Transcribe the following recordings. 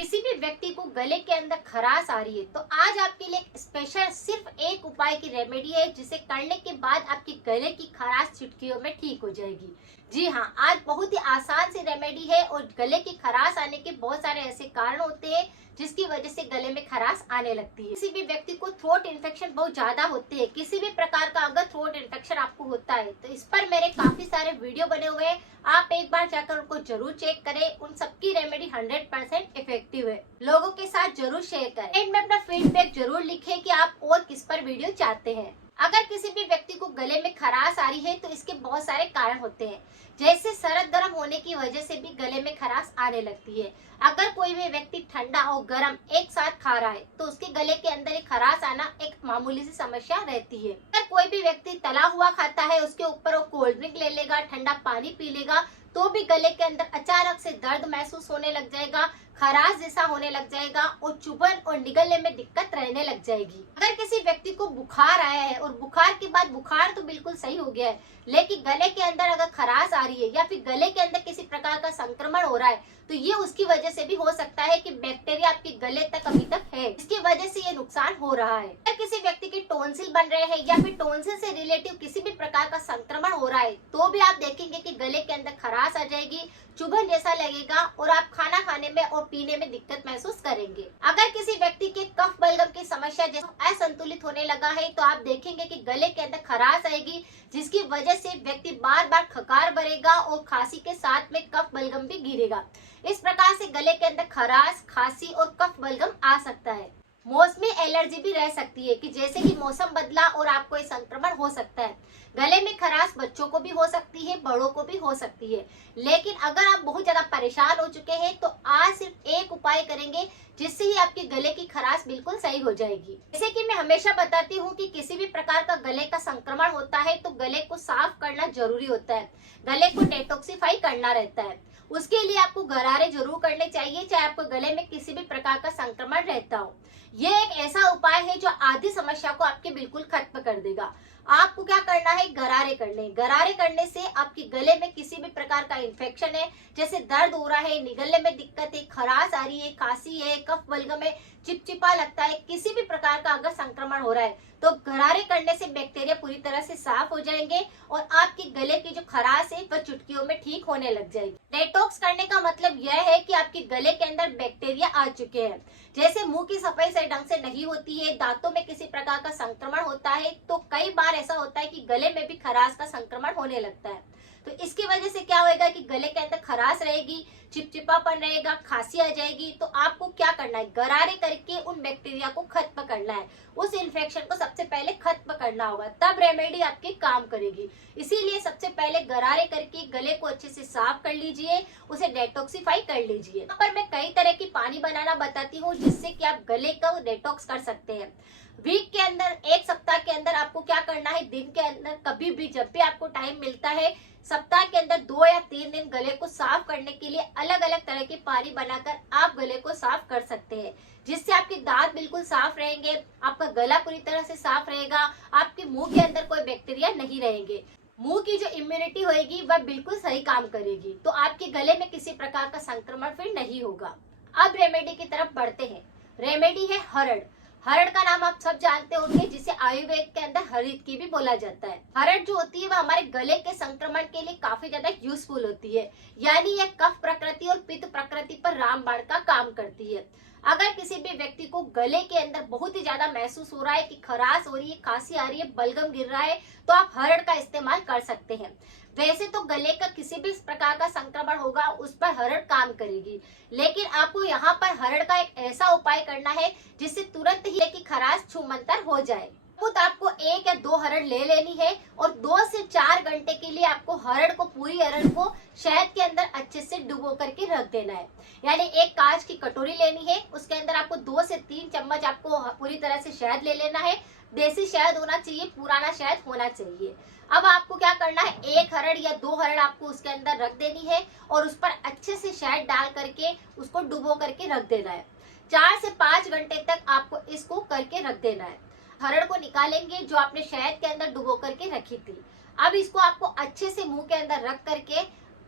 किसी भी व्यक्ति को गले के अंदर खराश आ रही है तो आज आपके लिए स्पेशल सिर्फ एक उपाय की रेमेडी है जिसे करने के बाद आपकी गले की खराश चुटकियों में ठीक हो जाएगी। जी हाँ, आज बहुत ही आसान सी रेमेडी है और गले की खराश आने के बहुत सारे ऐसे कारण होते हैं जिसकी वजह से गले में खराश आने लगती है। किसी भी व्यक्ति को थ्रोट इन्फेक्शन बहुत ज्यादा होते हैं, किसी भी प्रकार का अगर थ्रोट इन्फेक्शन आपको होता है तो इस पर मेरे काफी सारे वीडियो बने हुए हैं, आप एक बार जाकर उनको जरूर चेक करें। उन सबकी रेमेडी 100% इफेक्टिव है। लोगों के साथ जरूर शेयर करें। एंड में अपना फीडबैक जरूर लिखें कि आप और किस पर वीडियो चाहते हैं। अगर किसी भी व्यक्ति को गले में खराश आ रही है तो इसके बहुत सारे कारण होते हैं, जैसे सरद गर्म होने की वजह से भी गले में खराश आने लगती है। अगर कोई भी व्यक्ति ठंडा और गर्म एक साथ खा रहा है तो उसके गले के अंदर एक खराश आना एक मामूली सी समस्या रहती है। अगर कोई भी व्यक्ति तला हुआ खाता है, उसके ऊपर वो कोल्ड ड्रिंक ले लेगा, ठंडा पानी पी लेगा तो भी गले के अंदर अचानक से दर्द महसूस होने लग जाएगा, खराश जैसा होने लग जाएगा और चुभन और निगलने में दिक्कत रहने लग जाएगी। अगर किसी व्यक्ति को बुखार आया है और बुखार के बाद बुखार तो बिल्कुल सही हो गया है, लेकिन गले के अंदर अगर खराश आ रही है या फिर गले के अंदर किसी प्रकार का संक्रमण हो रहा है तो ये उसकी वजह से भी हो सकता है कि बैक्टीरिया आपके गले तक अभी तक है, इसकी वजह से ये नुकसान हो रहा है। अगर किसी व्यक्ति के टॉन्सिल बन रहे हैं या फिर टॉन्सिल से रिलेटिव किसी भी प्रकार का संक्रमण हो रहा है तो भी आप देखेंगे कि गले के अंदर खराश आ जाएगी, चुभन जैसा लगेगा और आप खाना खाने में और पीने में दिक्कत महसूस करेंगे। अगर किसी व्यक्ति के कफ बलगम की समस्या जैसे असंतुलित होने लगा है तो आप देखेंगे कि गले के अंदर खराश आएगी, जिसकी वजह से व्यक्ति बार बार खकार भरेगा और खांसी के साथ में कफ बलगम भी गिरेगा। इस प्रकार से गले के अंदर खराश, खांसी और कफ बलगम आ सकता है। मौसमी एलर्जी भी रह सकती है कि जैसे कि मौसम बदला और आपको ये संक्रमण हो सकता है। गले में खराश बच्चों को भी हो सकती है, बड़ों को भी हो सकती है। लेकिन अगर आप बहुत ज्यादा परेशान हो चुके हैं तो आज सिर्फ एक उपाय करेंगे जिससे ही आपके गले की खराश बिल्कुल सही हो जाएगी। जैसे कि मैं हमेशा बताती हूँ कि किसी भी प्रकार का गले का संक्रमण होता है तो गले को साफ करना जरूरी होता है, गले को डिटॉक्सिफाई करना रहता है। उसके लिए आपको गरारे जरूर करने चाहिए, चाहे आपको गले में किसी भी प्रकार का संक्रमण रहता हो। ये एक ऐसा उपाय है जो आधी समस्या को आपके बिल्कुल खत्म कर देगा। आपको क्या करना है, गरारे करने। गरारे करने से आपके गले में किसी भी प्रकार का इन्फेक्शन है, जैसे दर्द हो रहा है, निगलने में दिक्कत है, खराश आ रही है, खांसी है, कफ बलगम है, चिपचिपा लगता है, किसी भी प्रकार का अगर संक्रमण हो रहा है तो गरारे करने से बैक्टीरिया पूरी तरह से साफ हो जाएंगे और आपके गले की जो खराश है वह चुटकियों में ठीक होने लग जाएगी। डेटॉक्स करने का मतलब यह है कि आपके गले के अंदर बैक्टीरिया आ चुके हैं। जैसे मुंह की सफाई सही ढंग से नहीं होती है, दांतों में किसी प्रकार का संक्रमण होता है तो कई बार ऐसा होता है कि गले में भी खराश का संक्रमण होने लगता है। तो इसकी वजह से क्या होएगा कि गले के अंदर खराश रहेगी, चिपचिपापन रहेगा, खांसी आ जाएगी। तो आपको क्या करना है, गरारे करके उन बैक्टीरिया को खत्म करना है, उस इन्फेक्शन को सबसे पहले खत्म करना होगा, तब रेमेडी आपकी काम करेगी। इसीलिए सबसे पहले गरारे करके गले को अच्छे से साफ कर लीजिए, उसे डेटॉक्सिफाई कर लीजिए। यहाँ पर मैं कई तरह की पानी बनाना बताती हूँ जिससे कि आप गले को डेटॉक्स कर सकते हैं। वीक के अंदर, एक सप्ताह के अंदर आपको क्या करना है, दिन के अंदर कभी भी जब भी आपको टाइम मिलता है, सप्ताह के अंदर 2 या 3 दिन गले को साफ करने के लिए अलग अलग तरह के पानी बनाकर आप गले को साफ कर सकते हैं, जिससे आपके दांत बिल्कुल साफ रहेंगे, आपका गला पूरी तरह से साफ रहेगा, आपके मुंह के अंदर कोई बैक्टीरिया नहीं रहेंगे, मुंह की जो इम्यूनिटी होगी वह बिल्कुल सही काम करेगी, तो आपके गले में किसी प्रकार का संक्रमण फिर नहीं होगा। अब रेमेडी की तरफ बढ़ते हैं। रेमेडी है हरड़। हरड़ का नाम आप सब जानते होंगे, जिसे आयुर्वेद के अंदर हरित की भी बोला जाता है। हरड़ जो होती है वह हमारे गले के संक्रमण के लिए काफी ज्यादा यूजफुल होती है, यानी यह कफ प्रकृति और पित्त प्रकृति पर रामबाण का काम करती है। अगर किसी भी व्यक्ति को गले के अंदर बहुत ही ज्यादा महसूस हो रहा है कि खराश हो रही है, खांसी आ रही है, बलगम गिर रहा है तो आप हरड़ का इस्तेमाल कर सकते हैं। वैसे तो गले का किसी भी प्रकार का संक्रमण होगा उस पर हरड़ काम करेगी, लेकिन आपको यहाँ पर हरड़ का एक ऐसा उपाय करना है जिससे तुरंत ही की खराश छूमंतर हो जाए। खुद आपको 1 या 2 हरड़ ले लेनी है और 2 से 4 घंटे के लिए आपको हरड़ को, पूरी हरड़ को शहद के अंदर अच्छे से डुबो करके रख देना है। यानी एक कांच की कटोरी लेनी है, उसके अंदर आपको 2 से 3 चम्मच आपको पूरी तरह से शहद ले लेना है। देसी शहद होना चाहिए, पुराना शहद होना चाहिए। अब आपको क्या करना है, 1 हरड़ या 2 हरड़ आपको उसके अंदर रख देनी है और उस पर अच्छे से शहद डाल करके उसको डुबो करके रख देना है। 4 से 5 घंटे तक आपको इसको करके रख देना है। हरड़ को निकालेंगे जो आपने शहद के अंदर डुबो करके रखी थी। अब इसको आपको अच्छे से मुंह के अंदर रख करके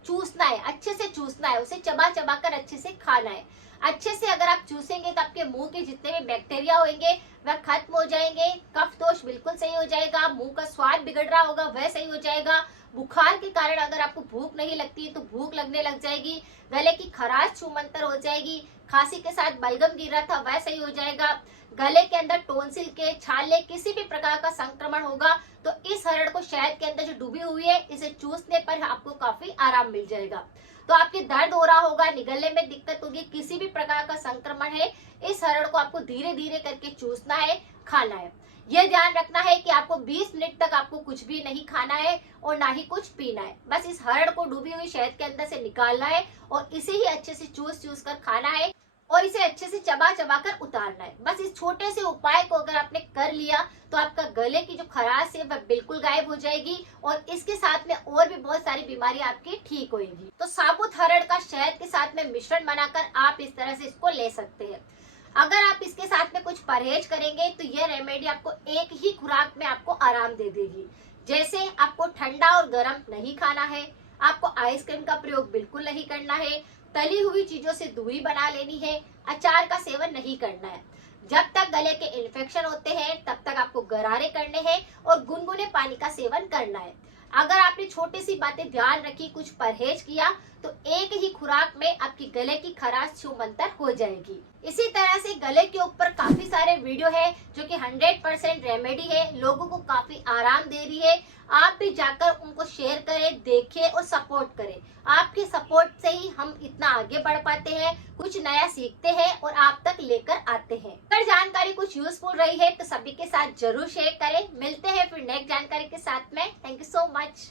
चूसना है, अच्छे से चूसना है, उसे चबा चबा कर अच्छे से खाना है। अच्छे से अगर आप चूसेंगे तो आपके मुंह के जितने भी बैक्टीरिया होंगे वह खत्म हो जाएंगे, कफ दोष बिल्कुल सही हो जाएगा, मुंह का स्वाद बिगड़ रहा होगा वह सही हो जाएगा, बुखार के कारण अगर आपको भूख नहीं लगती है तो भूख लगने लग जाएगी, गले की खराश छूमंतर हो जाएगी, खांसी के साथ बलगम गिर रहा था वह सही हो जाएगा, गले के अंदर टोंसिल के छाले किसी भी प्रकार का संक्रमण होगा तो इस हरड़ को शहद के अंदर जो डूबी हुई है इसे चूसने पर आपको काफी आराम मिल जाएगा। तो आपके दर्द हो रहा होगा, निगलने में दिक्कत होगी, किसी भी प्रकार का संक्रमण है, इस हरड़ को आपको धीरे धीरे करके चूसना है, खाना है। यह ध्यान रखना है कि आपको 20 मिनट तक आपको कुछ भी नहीं खाना है और ना ही कुछ पीना है। बस इस हरड़ को डूबी हुई शहद के अंदर से निकालना है और इसे ही अच्छे से चूस कर खाना है और इसे अच्छे से चबा कर उतारना है। बस इस छोटे से उपाय को अगर आपने कर लिया तो आपका गले की जो खराश है वह बिल्कुल गायब हो जाएगी और इसके साथ में और भी बहुत सारी बीमारी आपकी ठीक होगी। तो साबुत हरड़ का शहद के साथ में मिश्रण बनाकर आप इस तरह से इसको ले सकते हैं। अगर आप इसके साथ में कुछ परहेज करेंगे तो यह रेमेडी आपको एक ही खुराक में आपको आराम दे देगी। जैसे आपको ठंडा और गर्म नहीं खाना है, आपको आइसक्रीम का प्रयोग बिल्कुल नहीं करना है, तली हुई चीजों से दूरी बना लेनी है, अचार का सेवन नहीं करना है। जब तक गले के इन्फेक्शन होते हैं तब तक आपको गरारे करने हैं और गुनगुने पानी का सेवन करना है। अगर आपने छोटी सी बातें ध्यान रखी, कुछ परहेज किया तो एक ही खुराक में आपकी गले की खराश छूमंतर हो जाएगी। इसी तरह से गले के ऊपर काफी सारे वीडियो है जो कि 100% रेमेडी है, लोगों को काफी आराम दे रही है। आप भी जाकर उनको शेयर करें, देखें और सपोर्ट करें। आपके सपोर्ट से ही हम इतना आगे बढ़ पाते हैं, कुछ नया सीखते हैं और आप तक लेकर आते हैं। अगर जानकारी कुछ यूजफुल रही है तो सभी के साथ जरूर शेयर करें। मिलते हैं फिर नेक्स्ट जानकारी के साथ में। Thank you so much.